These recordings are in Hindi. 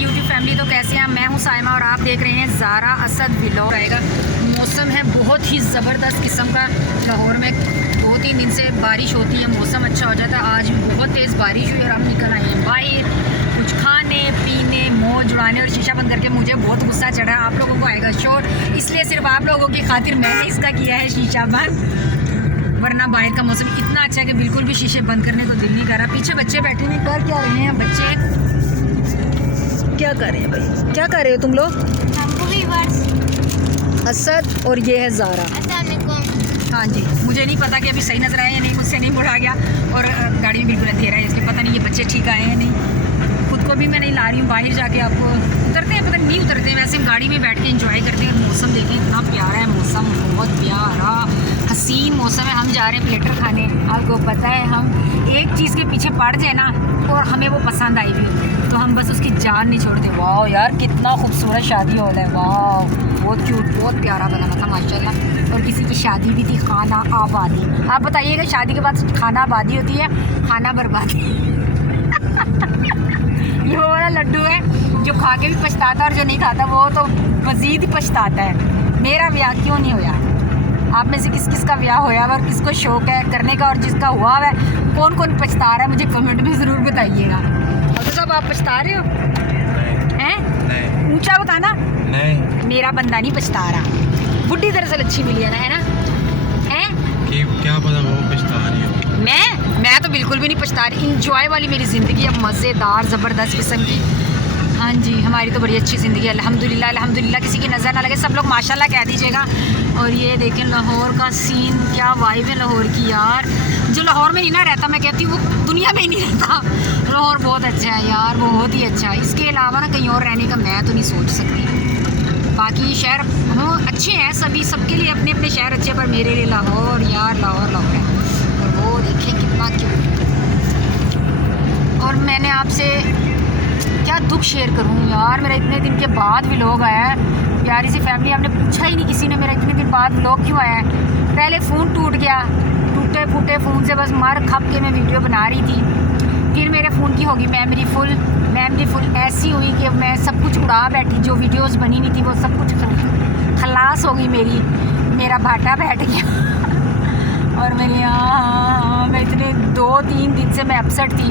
मेरी यूट्यूब फैमिली। तो कैसे हैं? मैं हूं साइमा और आप देख रहे हैं ज़ारा असद व्लॉग। आएगा मौसम है बहुत ही ज़बरदस्त किस्म का। लाहौर में 2-3 दिन से बारिश होती है, मौसम अच्छा हो जाता है। आज भी बहुत तेज़ बारिश हुई और हम निकल आए हैं बाहर कुछ खाने पीने, मौज उड़ाने। और शीशा बंद करके मुझे बहुत गुस्सा चढ़ा। आप लोगों को आएगा शोर, इसलिए सिर्फ आप लोगों की खातिर मैंने इसका किया है शीशा बंद, वरना बाहर का मौसम इतना अच्छा है कि बिल्कुल भी शीशे बंद करने को दिल नहीं कर रहा। पीछे बच्चे बैठे हुए कर क्या रहे हैं? बच्चे क्या कर रहे हैं भाई? क्या कर रहे हो तुम लोग? असद और ये है ज़ारा। हाँ जी, मुझे नहीं पता कि अभी सही नज़र आया या नहीं, मुझसे नहीं बुढ़ा गया। और गाड़ी में बिल्कुल अंधेरा है, इसलिए पता नहीं ये बच्चे ठीक आए हैं नहीं। खुद को भी मैं नहीं ला रही हूँ बाहर जाके। आपको उतरते हैं, पता नहीं उतरते हैं, वैसे हम गाड़ी में बैठ के इंजॉय करते हैं। मौसम देखें इतना प्यारा है, मौसम बहुत प्यारा हसीन मौसम है। हम जा रहे हैं प्लेटर खाने। आपको पता है हम एक चीज़ के पीछे पड़ जाए ना और हमें वो पसंद आई हुई तो हम बस उसकी जान नहीं छोड़ते। वाह यार कितना खूबसूरत शादी हॉल है, वाह बहुत क्यूट, बहुत प्यारा बना था माशाल्लाह। और किसी की शादी भी थी, खाना आबादी। आप बताइएगा शादी के बाद खाना आबादी होती है, खाना बर्बादी। ये वो वाला लड्डू है जो खा के भी पछताता और जो नहीं खाता वो तो मज़ीद ही पछताता है। मेरा ब्याह क्यों नहीं होया? आप में से किस किस का ब्याह होया और किसको शौक है करने का, और जिसका हुआ है कौन कौन पछता रहा है मुझे कमेंट में ज़रूर बताइएगा। तो सब आप पछता रहे हो हैं? ऊंचा बताना। नहीं, मेरा बंदा नहीं पछता रहा। बुढ़ी दरअसल अच्छी मिली है ना, हैं? क्या पता वो पछता रही हो। मैं तो बिल्कुल भी नहीं पछता रही। इंजॉय वाली मेरी ज़िंदगी है, मज़ेदार ज़बरदस्त किस्म की। हाँ जी, हमारी तो बड़ी अच्छी ज़िंदगी है अल्हम्दुलिल्लाह। अल्हम्दुलिल्लाह किसी की नज़र ना लगे, सब लोग माशाल्लाह कह दीजिएगा। और ये देखें लाहौर का सीन, क्या वाइब है लाहौर की यार। जो लाहौर में नहीं ना रहता, मैं कहती हूँ वो दुनिया में ही नहीं रहता। लाहौर बहुत अच्छा है यार, बहुत ही अच्छा है। इसके अलावा ना कहीं और रहने का मैं तो नहीं सोच सकती। बाकी शहर हाँ अच्छे हैं सभी, सबके लिए अपने अपने शहर अच्छे, पर मेरे लिए लाहौर यार लाहौर है। और वो देखें कितना क्यों। और मैंने आपसे क्या दुख शेयर करूं यार, मेरा इतने दिन के बाद व्लॉग आया है। प्यारी सी फैमिली, आपने पूछा ही नहीं किसी ने मेरा इतने दिन बाद व्लॉग क्यों आया है। पहले फ़ोन टूट गया, टूटे फूटे फ़ोन से बस मार खप के मैं वीडियो बना रही थी। फिर मेरे फ़ोन की होगी मेमोरी फुल ऐसी हुई कि अब मैं सब कुछ उड़ा बैठी। जो वीडियोस बनी नहीं थी वो सब कुछ खलास हो गई मेरा भाटा बैठ गया। और मेरी मैं इतने 2-3 दिन से मैं अपसेट थी।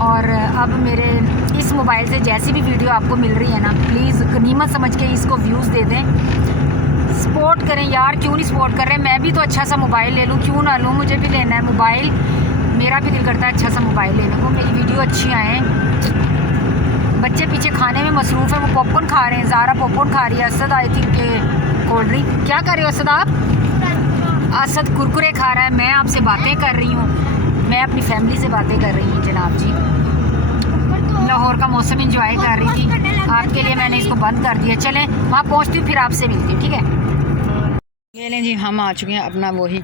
और अब मेरे इस मोबाइल से जैसी भी वीडियो आपको मिल रही है ना, प्लीज़ गनीमत समझ के इसको व्यूज़ दे दें, सपोर्ट करें यार। क्यों नहीं सपोर्ट कर रहे? मैं भी तो अच्छा सा मोबाइल ले लूँ, क्यों ना लूँ? मुझे भी लेना है मोबाइल, मेरा भी दिल करता है अच्छा सा मोबाइल लेने को। मेरी वीडियो अच्छी आए। बच्चे पीछे खाने में मसरूफ़ है, वो पॉपकॉर्न खा रहे हैं। ज़ारा पॉपकॉर्न खा रही है, Asad I think cold drink. क्या कर रहे हो असद आप? असद कुरकुरे खा रहा है। मैं आपसे बातें कर रही हूँ, मैं अपनी फैमिली से बातें कर रही हूँ जनाब जी। लाहौर का मौसम एंजॉय कर रही थी, आपके लिए मैंने इसको बंद कर दिया। चलें वहाँ पहुँचती हूँ, फिर आपसे मिलती हूँ, ठीक है? ये लें जी, हम आ चुके हैं अपना वही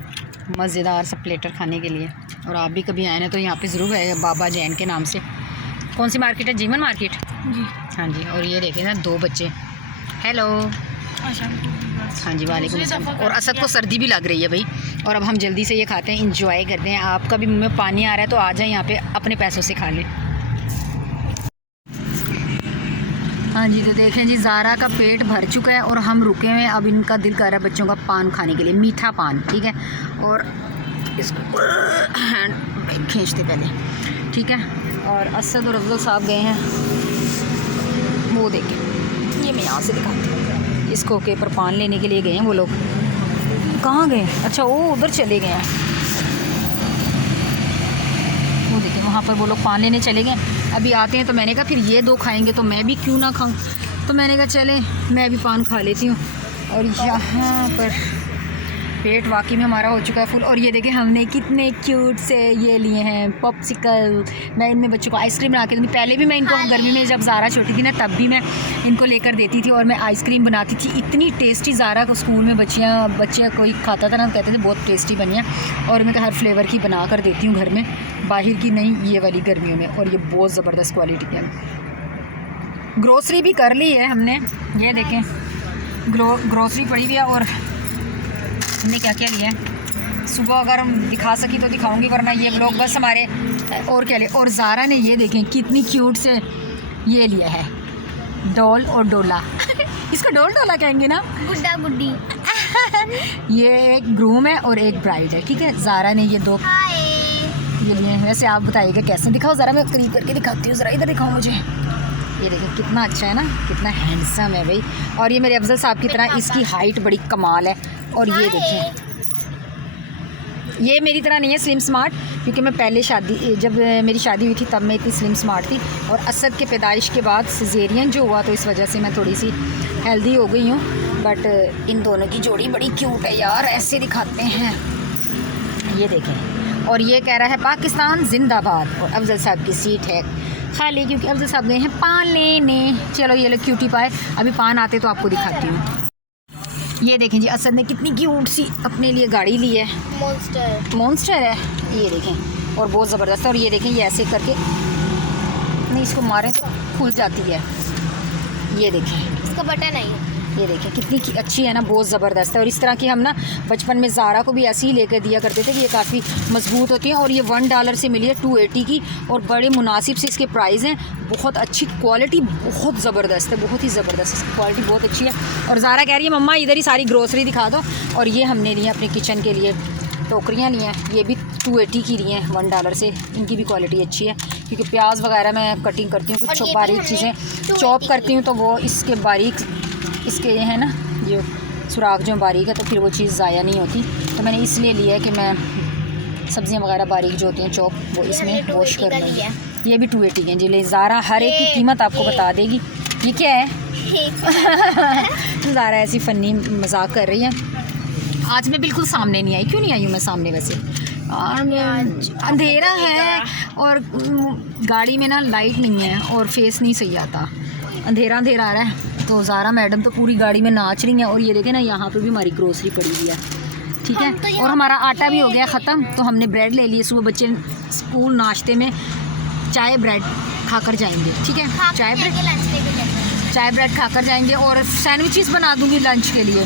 मज़ेदार सा प्लेटर खाने के लिए। और आप भी कभी आए ना तो यहाँ पे ज़रूर है, बाबा जैन के नाम से। कौन सी मार्केट है? जीवन मार्केट जी। हाँ जी। और ये देखें ना 2 बच्चे। हेलो। हाँ जी, वालेकुम अस्सलाम। और असद को सर्दी भी लग रही है भाई। और अब हम जल्दी से ये खाते हैं, इंजॉय करते हैं। आपका भी मुँह में पानी आ रहा है तो आ जाए यहाँ पे, अपने पैसों से खा लें। हाँ जी, तो देखें जी ज़ारा का पेट भर चुका है और हम रुके हुए हैं। अब इनका दिल कर रहा है बच्चों का पान खाने के लिए, मीठा पान, ठीक है? और इसको हैंड खींचते पहले, ठीक है? और असद और अफजल साहब गए हैं, वो देखें, ये मैं यहाँ से दिखाती हूँ। इसको के पर पान लेने के लिए गए हैं वो लोग। कहाँ गए? अच्छा वो उधर चले गए हैं, वो देखें वहाँ पर वो लोग पान लेने चले गए। अभी आते हैं तो मैंने कहा फिर ये 2 खाएंगे तो मैं भी क्यों ना खाऊं, तो मैंने कहा चले मैं भी पान खा लेती हूँ। और यहाँ पर पेट वाकई में हमारा हो चुका है फुल। और ये देखें हमने कितने क्यूट से ये लिए हैं पॉप्सिकल। मैं इनमें बच्चों को आइसक्रीम बना के दूँगी। पहले भी मैं इनको गर्मी में जब ज़ारा छोटी थी ना तब भी मैं इनको लेकर देती थी और मैं आइसक्रीम बनाती थी। इतनी टेस्टी ज़ारा को स्कूल में बच्चे कोई खाता था ना तो कहते थे बहुत टेस्टी बनी है। और मैं हर फ्लेवर की बना कर देती हूँ घर में, बाहर की नहीं, ये वाली गर्मियों में। और ये बहुत ज़बरदस्त क्वालिटी है। ग्रोसरी भी कर ली है हमने, ये देखें ग्रोसरी पड़ी हुई है। और हमने क्या क्या लिया है सुबह अगर हम दिखा सकी तो दिखाऊंगी, वरना ये ब्लॉग बस हमारे और क्या ले। और ज़ारा ने ये देखें कितनी क्यूट से ये लिया है डोल और डोला इसको डोल डोला कहेंगे ना। गुड्डा गुड्डी। ये एक ग्रूम है और एक ब्राइड है, ठीक है। ज़ारा ने ये दो हाय। ये लिए हैं। वैसे आप बताइएगा कैसे, दिखाओ ज़रा, मैं करीब करके दिखाती हूँ, ज़रा इधर दिखाओ मुझे। ये देखिए कितना अच्छा है ना, कितना हैंडसम है भाई। और ये मेरे अफजल साहब की तरह इसकी हाइट बड़ी कमाल है। और ये देखिए, ये मेरी तरह नहीं है स्लिम स्मार्ट, क्योंकि मैं पहले जब मेरी शादी हुई थी तब मैं इतनी स्लिम स्मार्ट थी। और असद के पैदाइश के बाद सिजेरियन जो हुआ तो इस वजह से मैं थोड़ी सी हेल्दी हो गई हूँ। बट इन दोनों की जोड़ी बड़ी क्यूट है यार, ऐसे दिखाते हैं। ये देखें, और ये कह रहा है पाकिस्तान जिंदाबाद। और अफजल साहब की सीट है खाली, क्योंकि अफजल साहब गए हैं पान लेने। चलो ये लोग क्यूटी पाए, अभी पान आते तो आपको दिखाती हूँ। ये देखें जी, असद ने कितनी क्यूट सी अपने लिए गाड़ी ली है, मॉन्स्टर है ये देखें, और बहुत ज़बरदस्त है। और ये देखें, ये ऐसे करके नहीं इसको मारें तो खुल जाती है। ये देखें, इसका बटन है ये देखें कितनी अच्छी है ना, बहुत ज़बरदस्त है। और इस तरह की हम ना बचपन में ज़ारा को भी ऐसे ही लेकर दिया करते थे कि ये काफ़ी मजबूत होती हैं। और ये $1 से मिली है 280 की, और बड़े मुनासिब से इसके प्राइस हैं। बहुत अच्छी क्वालिटी, बहुत ज़बरदस्त है, बहुत ही ज़बरदस्त, इसकी क्वालिटी बहुत अच्छी है। और ज़ारा कह रही है मम्मा इधर ही सारी ग्रोसरी दिखा दो। और ये हमने ली है अपने किचन के लिए टोकरियाँ ली हैं, ये भी 280 की ली हैं $1 से। इनकी भी क्वालिटी अच्छी है, क्योंकि प्याज वगैरह मैं कटिंग करती हूँ, कुछ बारीक चीज़ें चॉप करती हूँ तो वो इसके बारीक, इसके ये है ना जो सुराख जो बारीक है, तो फिर वो चीज़ ज़ाया नहीं होती। तो मैंने इसलिए लिया है कि मैं सब्ज़ियाँ वगैरह बारीक जो होती हैं चॉप, वो इसमें वॉश कर लूँगी। ये भी 280 के जी ले। ज़ारा हर एक की कीमत आपको बता देगी। ये क्या है ज़ारा ऐसी फ़नी मजाक कर रही है। आज मैं बिल्कुल सामने नहीं आई, क्यों नहीं आई हूँ मैं सामने वैसे? और अंधेरा है और गाड़ी में ना लाइट नहीं है और फेस नहीं सही आता, अंधेरा अंधेरा आ रहा है। तो ज़ारा मैडम तो पूरी गाड़ी में नाच रही हैं। और ये देखें ना, यहाँ पे भी हमारी ग्रोसरी पड़ी हुई है, ठीक है। तो और हमारा आटा भी हो गया ख़त्म, तो हमने ब्रेड ले लिए। सुबह बच्चे स्कूल नाश्ते में चाय ब्रेड खाकर जाएंगे, ठीक है। चाय ब्रेड खाकर जाएंगे। और सैंडविचेस बना दूँगी लंच के लिए।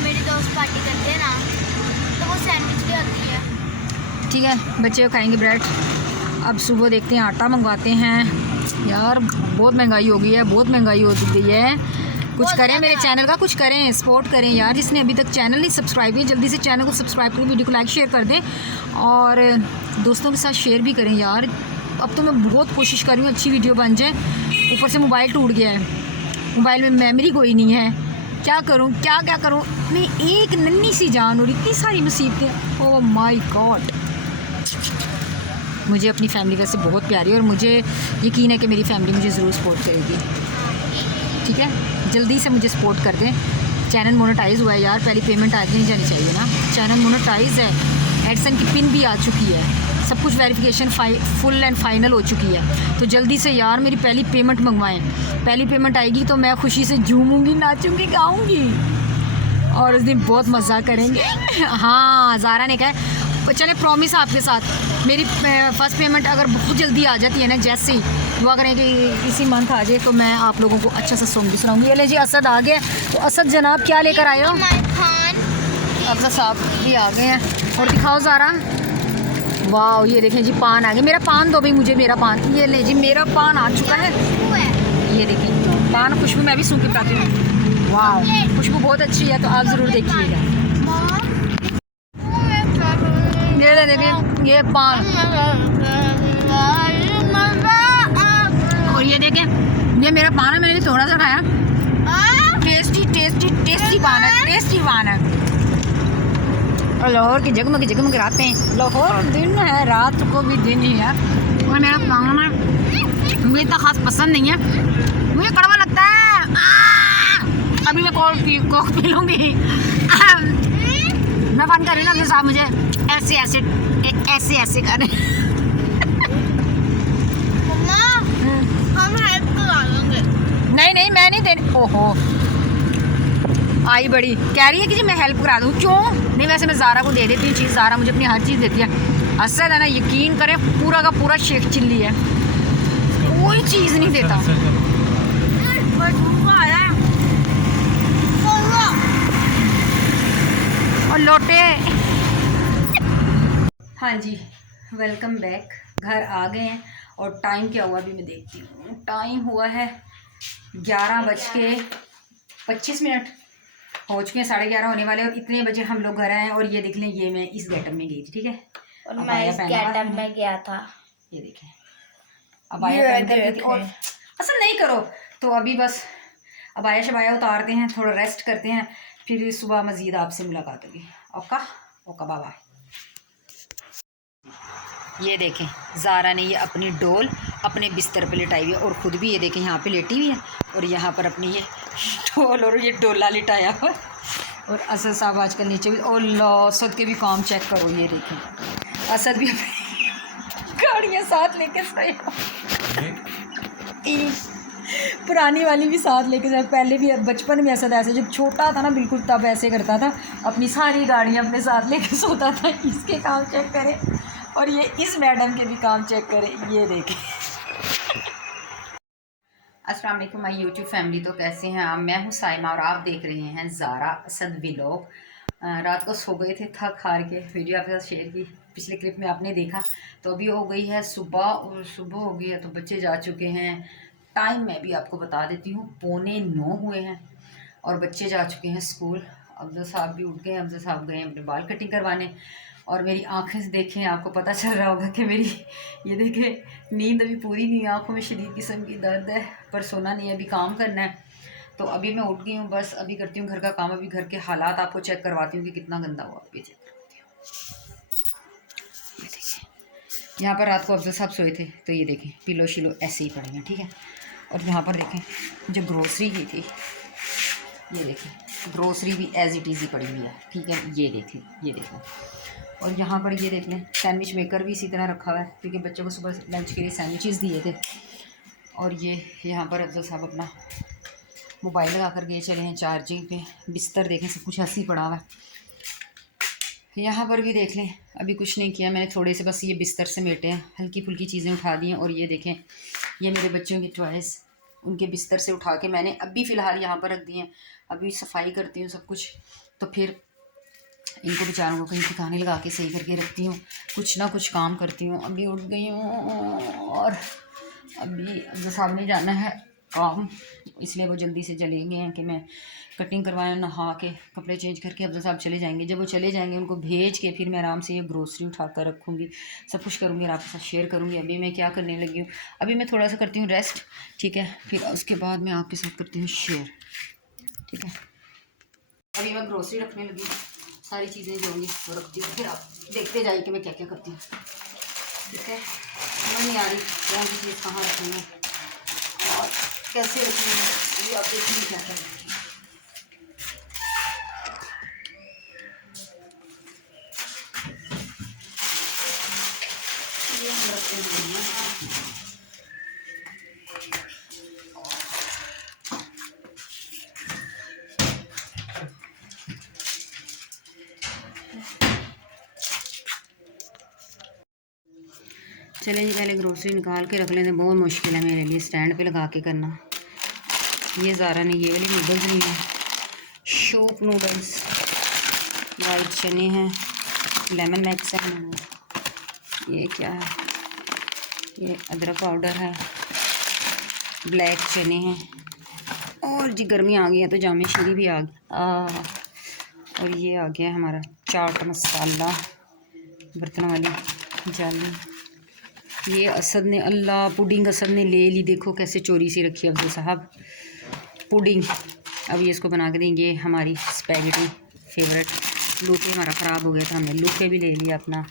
मेरी दोस्त पार्टी करते हैं ना, तो वो सैंडविच भी आती है, ठीक है। बच्चे खाएंगे ब्रेड। अब सुबह देखते हैं, आटा मंगवाते हैं। यार बहुत महंगाई हो गई है, बहुत महंगाई हो गई है। कुछ करें मेरे चैनल का, कुछ करें, सपोर्ट करें यार। जिसने अभी तक चैनल नहीं सब्सक्राइब किया, जल्दी से चैनल को सब्सक्राइब करें, वीडियो को लाइक शेयर कर दें और दोस्तों के साथ शेयर भी करें यार। अब तो मैं बहुत कोशिश कर रही हूँ अच्छी वीडियो बन जाए। ऊपर से मोबाइल टूट गया है, मोबाइल में मेमोरी कोई नहीं है, क्या करूँ क्या करूँ। नहीं, एक नन्ही सी जान और इतनी सारी मुसीबतें, ओह माय गॉड। मुझे अपनी फैमिली वैसे बहुत प्यारी है और मुझे यकीन है कि मेरी फैमिली मुझे ज़रूर सपोर्ट करेगी, ठीक है। जल्दी से मुझे सपोर्ट कर दें। चैनल मोनेटाइज हुआ है यार, पहली पेमेंट आगे नहीं जानी चाहिए ना। चैनल मोनेटाइज है, एडसन की पिन भी आ चुकी है, सब कुछ वेरिफिकेशन फुल एंड फाइनल हो चुकी है। तो जल्दी से यार मेरी पहली पेमेंट मंगवाएं। पहली पेमेंट आएगी तो मैं खुशी से झूमूंगी, नाचूंगी, गाऊंगी और उस दिन बहुत मज़ा करेंगे। हाँ, ज़ारा ने कहा चले प्रॉमिस आपके साथ, मेरी फर्स्ट पेमेंट अगर बहुत जल्दी आ जाती है ना, जैसे ही दुआ करें कि इसी मंथ आ जाए, तो मैं आप लोगों को अच्छा सा सॉन्ग भी सुनाऊंगी। ये ले जी, असद आ गए। तो असद जनाब क्या लेकर आए हो? अफजल साहब भी आ गए हैं। और दिखाओ ज़ारा, वाह ये देखें जी, पान आ गया। मेरा पान दो भाई, मुझे मेरा पान। ये ले जी, मेरा पान आ चुका है। ये देखिए पान, खुशबू मैं भी सूंघ के बताती हूँ। वाह खुशबू बहुत अच्छी है, तो आप ज़रूर देखिएगा। ये देखें, ये पान, और ये देखें ये मेरा पान है, मैंने थोड़ा सा खाया। टेस्टी टेस्टी टेस्टी पान है, टेस्टी पान है। और लाहौर की जगमग रातें हैं। लाहौर दिन है, रात को भी दिन ही है। और मेरा पान है मुझे इतना खास पसंद नहीं है, मुझे कड़वा लगता है। अभी मैं कोक पी लूँगी। मैं फन कर रही हूँ ना साहब, मुझे ऐसे ऐसे ऐसे ऐसे कर हम हेल्प करा देंगे। नहीं मैं नहीं देनी। ओहो आई बड़ी कह रही है कि जी मैं हेल्प करा दूँ, क्यों नहीं? वैसे मैं ज़ारा को दे देती हूँ चीज़, ज़ारा मुझे अपनी हर चीज़ देती है। असद है ना, यकीन करें पूरा का पूरा शेख चिल्ली है, कोई चीज़ नहीं देता। और लोटे। हाँ जी, वेलकम बैक। घर आ गए हैं और टाइम क्या हुआ अभी मैं देखती हूँ। टाइम हुआ है 11:25 हो चुके हैं, 11:30 होने वाले। और इतने बजे हम लोग घर आए हैं। और ये देख लें, ये मैं इस गेटअप में गई थी, ठीक है। और मैं इस गेटअप में गया था, ये देखें, अब आया पहन कर गई थी और असल नहीं करो तो अभी बस अब आया शबाया उतारते हैं, थोड़ा रेस्ट करते हैं, फिर सुबह मज़ीद आपसे मुलाकात होगी। ओका ओका बाबा। ये देखें, ज़ारा ने ये अपनी डोल अपने बिस्तर पे लिटाई हुई है और ख़ुद भी ये देखें यहाँ पे लेटी हुई है और यहाँ पर अपनी ये डोल और ये डोला लिटाया हुआ। और असद साहब आजकल नीचे भी, और असद के भी काम चेक करो, ये देखें असद भी अपनी गाड़ियाँ साथ लेके सोए, पुरानी वाली भी साथ लेके जाए। पहले भी बचपन में असद ऐसे, जब छोटा था ना बिल्कुल, तब ऐसे करता था, अपनी सारी गाड़ियाँ अपने साथ लेके सोता था। इसके काम चेक करें और ये इस मैडम के भी काम चेक करें, ये देखें। अस्सलाम वालेकुम माय यूट्यूब फैमिली, तो कैसे हैं आप? मैं हूँ साइमा और आप देख रहे हैं ज़ारा असद व्लॉग। रात को सो गए थे थक हार के, वीडियो आपके साथ शेयर की, पिछले क्लिप में आपने देखा। तो अभी हो गई है सुबह, और सुबह हो गई है तो बच्चे जा चुके हैं। टाइम मैं भी आपको बता देती हूँ, 8:45 हुए हैं और बच्चे जा चुके हैं स्कूल। अफजल साहब भी उठ गए, अफजल साहब गए अपने बाल कटिंग करवाने। और मेरी आंखें से देखें, आपको पता चल रहा होगा कि मेरी ये देखें नींद अभी पूरी नहीं है, आंखों में शदीद किस्म की दर्द है, पर सोना नहीं है, अभी काम करना है। तो अभी मैं उठ गई हूँ, बस अभी करती हूँ घर का काम। अभी घर के हालात आपको चेक करवाती हूँ कि कितना गंदा हुआ, अभी चेक करवाती हूँ। ये देखिए, यहाँ पर रात को अफजल साहब सोए थे तो ये देखें पिलो शिलो ऐसे ही पड़े हैं, ठीक है। और यहाँ पर देखें जो ग्रोसरी की थी, ये देखें ग्रोसरी भी एज इट इज़ ही पड़ी हुई है, ठीक है। ये देखें, ये देखें। और यहाँ पर ये देख लें सैंडविच मेकर भी इसी तरह रखा हुआ है, क्योंकि बच्चों को सुबह लंच के लिए सैंडविचेस दिए थे। और ये यहाँ पर अफजल साहब अपना मोबाइल लगा कर गए चले हैं चार्जिंग पे। बिस्तर देखें सब कुछ ऐसे ही पड़ा हुआ है। यहाँ पर भी देख लें अभी कुछ नहीं किया मैंने, थोड़े से बस ये बिस्तर से मेटे हैं, हल्की फुल्की चीज़ें उठा दी हैं। और ये देखें ये मेरे बच्चों की टॉयज़, उनके बिस्तर से उठा के मैंने अभी फ़िलहाल यहाँ पर रख दिए हैं। अभी सफाई करती हूँ सब कुछ, तो फिर इनको बेचारों को कहीं ठिकाने लगा के सही करके रखती हूँ, कुछ ना कुछ काम करती हूँ। अभी उठ गई हूँ और अभी अफजल साहब ने जाना है काम, इसलिए वो जल्दी से चले गए हैं कि मैं कटिंग करवाया, नहा के कपड़े चेंज करके अफजल साहब चले जाएंगे। जब वो चले जाएंगे उनको भेज के फिर मैं आराम से ये ग्रोसरी उठा कर रखूँगी, सब कुछ करूँगी और आपके साथ शेयर करूँगी। अभी मैं क्या करने लगी हूँ, अभी मैं थोड़ा सा करती हूँ रेस्ट, ठीक है, फिर उसके बाद मैं आपके साथ करती हूँ शेयर, ठीक है। अभी मैं ग्रोसरी रखने लगी हूँ, सारी चीज़ें जो होंगी वो रखती हूँ, फिर आप देखते जाइए कि मैं क्या क्या करती हूँ, ठीक है। समझ नहीं आ रही कौन सी चीज़ कहाँ रखनी है और कैसे रखनी है, ये आप देखिए क्या क्या रखती है। ये हम रखते हैं, चलें जी पहले ग्रोसरी निकाल के रख लेते, बहुत मुश्किल है मेरे लिए स्टैंड पे लगा के करना। ये ज़ारा ने ये वाली नूडल्स ली हैं, शूप नूडल्स, वाइट चने हैं, लेमन मैक्स है, ये क्या है, ये अदरक पाउडर है, ब्लैक चने हैं, और जी गर्मी आ गई है तो जामे शीरी भी आ गई। और ये आ गया हमारा चाट मसाला, बर्तनों वाली जाली। ये असद ने, अल्लाह पुडिंग असद ने ले ली, देखो कैसे चोरी सी रखी है अफजल साहब पुडिंग। अब ये इसको बना के देंगे, हमारी स्पैगेटी फेवरेट। लूके हमारा ख़राब हो गया था, हमने लूके भी ले लिया अपना।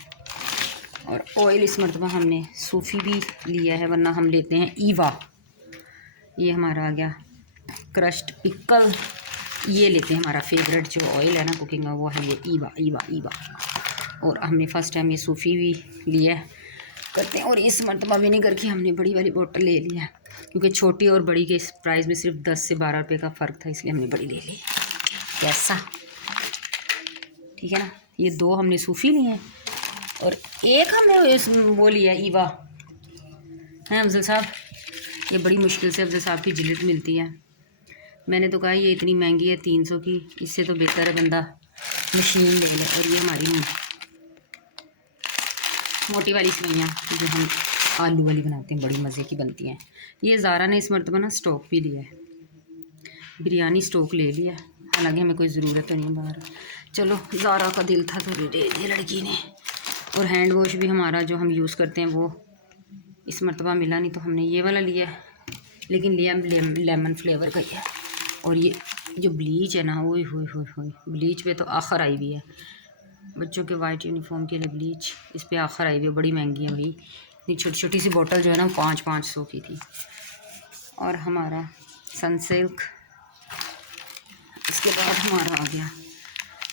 और ऑयल इस मरतबा हमने सूफ़ी भी लिया है, वरना हम लेते हैं ईवा। ये हमारा आ गया क्रश्ड पिकल, ये लेते हैं हमारा फेवरेट जो ऑयल है ना कुकिंग का, वो है ये ईवा ईवा ईवा। और हमने फ़र्स्ट टाइम ये सूफ़ी भी लिया है करते हैं। और इस मरतबा विनेगर की हमने बड़ी वाली बोतल ले ली है, क्योंकि छोटी और बड़ी के प्राइस में सिर्फ 10 से 12 रुपये का फ़र्क था, इसलिए हमने बड़ी ले ली। कैसा, ठीक है ना। ये 2 हमने सूफ़ी लिए हैं और एक हमने वो लिया ईवा है अफजल साहब। ये बड़ी मुश्किल से अफजल साहब की जिलेट मिलती है, मैंने तो कहा ये इतनी महंगी है 300 की, इससे तो बेहतर है बंदा मशीन ले ले। और ये हमारी मोटी वाली सेवइयाँ जो हम आलू वाली बनाते हैं, बड़ी मज़े की बनती हैं। ये ज़ारा ने इस मरतबा ना स्टोव भी लिया है, बिरयानी स्टोव ले लिया, हालांकि हमें कोई ज़रूरत तो नहीं बाहर। चलो ज़ारा का दिल था तो ले दिया लड़की ने। और हैंड वॉश भी हमारा जो हम यूज़ करते हैं वो इस मरतबा मिला नहीं, तो हमने ये वाला लिया है, लेकिन लिया लेमन फ्लेवर का ही है। और ये जो ब्लीच है ना, ओए होए होए होए, ब्लीच पे तो आखिर आई हुई है। बच्चों के वाइट यूनिफॉर्म के लिए ब्लीच इस पे आखिर आई हुई है, बड़ी महंगी है भाई। इतनी छोटी छोटी सी बोतल जो है ना 500 की थी। और हमारा सनसिल्क, इसके बाद हमारा आ गया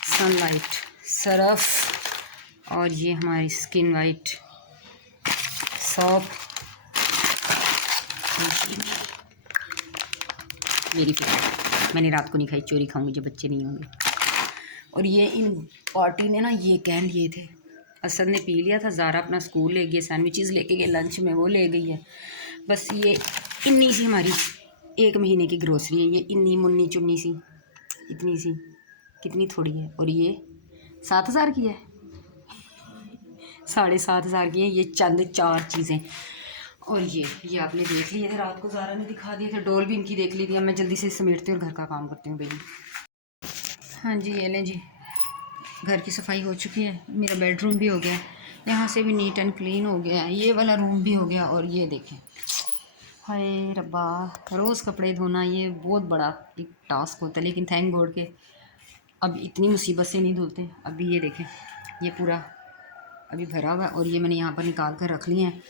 सनलाइट सर्फ, और ये हमारी स्किन वाइट सॉप, मेरी फेवरेट, मैंने रात को नहीं खाई, चोरी खाऊंगी जब बच्चे नहीं होंगे। और ये इन पार्टी ने ना ये कह लिए थे, असद ने पी लिया था, ज़ारा अपना स्कूल ले गई, सैंडविचेस लेके गए लंच में, वो ले गई है। बस ये इन्नी सी हमारी 1 महीने की ग्रोसरी है, ये इन्नी मुन्नी चुन्नी सी, इतनी सी, कितनी थोड़ी है। और ये 7,000 की है, 7,500 की है ये चंद 4 चीज़ें। और ये आपने देख लिए थे रात को, ज़ारा ने दिखा दिए थे, डोल भी इनकी देख ली थी। अब मैं जल्दी से समेटती हूँ और घर का काम करती हूँ बेबी। हाँ जी, ये लें जी, घर की सफाई हो चुकी है, मेरा बेडरूम भी हो गया, यहाँ से भी नीट एंड क्लीन हो गया, ये वाला रूम भी हो गया। और ये देखें, हाय रब्बा, रोज़ कपड़े धोना ये बहुत बड़ा एक टास्क होता है, लेकिन थैंक गॉड के अब इतनी मुसीबत से नहीं धोते। अभी ये देखें, ये पूरा अभी भरा हुआ है, और ये मैंने यहाँ पर निकाल कर रख लिए हैं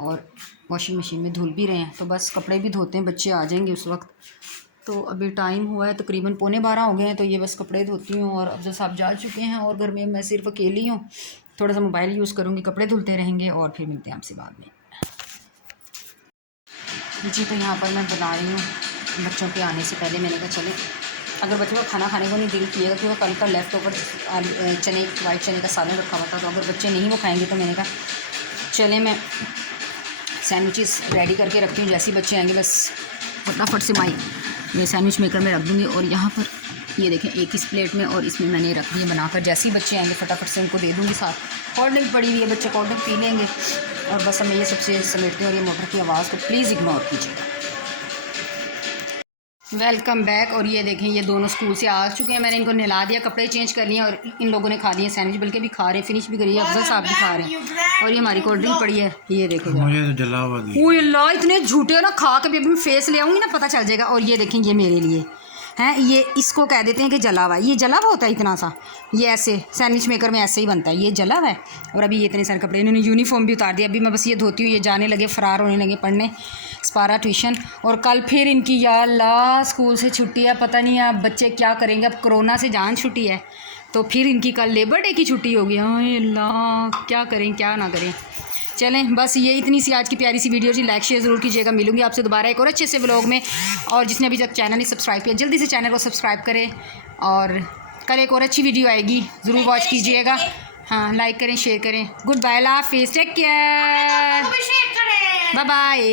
और वॉशिंग मशीन में धुल भी रहे हैं। तो बस कपड़े भी धोते हैं, बच्चे आ जाएंगे उस वक्त। तो अभी टाइम हुआ है तकरीबन 11:15 हो गए हैं, तो ये बस कपड़े धोती हूँ। और अफजल साहब जा चुके हैं और घर में मैं सिर्फ अकेली हूँ, थोड़ा सा मोबाइल यूज़ करूँगी, कपड़े धुलते रहेंगे और फिर मिलते हैं आपसे बाद में जी। तो यहाँ पर मैं बना रही हूँ बच्चों के आने से पहले। मैंने कहा चले, अगर बच्चों का खाना खाने को नहीं दिल किएगा, क्योंकि कल का लेफ़्ट ओवर चने, वाइट चने का सालन रखा हुआ था, तो अगर बच्चे नहीं वो खाएंगे तो मैंने कहा चले मैं सैंडविचेस रेडी करके रखती हूँ, जैसे ही बच्चे आएंगे बस फटाफट से मैं सैंडविच मेकर में रख दूँगी। और यहाँ पर ये देखें, एक इस प्लेट में और इसमें मैंने रख दिए बनाकर, जैसे ही बच्चे आएंगे फटाफट से उनको दे दूँगी। साथ कोल्ड ड्रिंक पड़ी हुई है, बच्चे कोल्ड ड्रिंक पी लेंगे। और बस मैं ये सबसे समेटती हूँ, और ये मोटर की आवाज़ को प्लीज़ इग्नोर कीजिएगा। Welcome back. और ये देखें, ये दोनों स्कूल से आ चुके हैं, मैंने इनको नहला दिया, कपड़े चेंज कर लिए, और इन लोगों ने खा लिए सैंडविच, बल्कि भी खा रहे हैं, फिनिश भी करिए, अफजल साहब भी खा रहे हैं। और ये हमारी कोल्ड ड्रिंक पड़ी है, ये देखो, मुझे तो जला हुआ दी। ओह अल्लाह, इतने झूठे हो ना, खा के भी अभी फेस ले आऊँगी ना पता चल जाएगा। और ये देखें, ये मेरे लिए हैं, ये इसको कह देते हैं कि जला हुआ है, ये जला हुआ होता है इतना सा, ये ऐसे सैंडविच मेकर में ऐसे ही बनता है, ये जला हुआ है। और अभी ये इतने सारे कपड़े, इन्होंने यूनिफॉर्म भी उतार दिया, अभी मैं बस ये धोती हूँ, ये जाने लगे, फ़रार होने लगे पढ़ने स्पारा ट्यूशन। और कल फिर इनकी या अल्लाह स्कूल से छुट्टी है, पता नहीं अब बच्चे क्या करेंगे, अब कोरोना से जान छुट्टी है, तो फिर इनकी कल लेबर डे की छुट्टी होगी। हाँ अल्लाह, क्या करें क्या ना करें। चलें, बस ये इतनी सी आज की प्यारी सी वीडियो जी, लाइक शेयर ज़रूर कीजिएगा। मिलूंगी आपसे दोबारा एक और अच्छे से व्लॉग में। और जिसने अभी तक चैनल नहीं सब्सक्राइब किया, जल्दी से चैनल को सब्सक्राइब करें, और कल एक और अच्छी वीडियो आएगी, ज़रूर वॉच कीजिएगा। हाँ, लाइक करें, शेयर करें। गुड बाय, अल्लाह हाफिज़, टेक केयर, बाय बाय।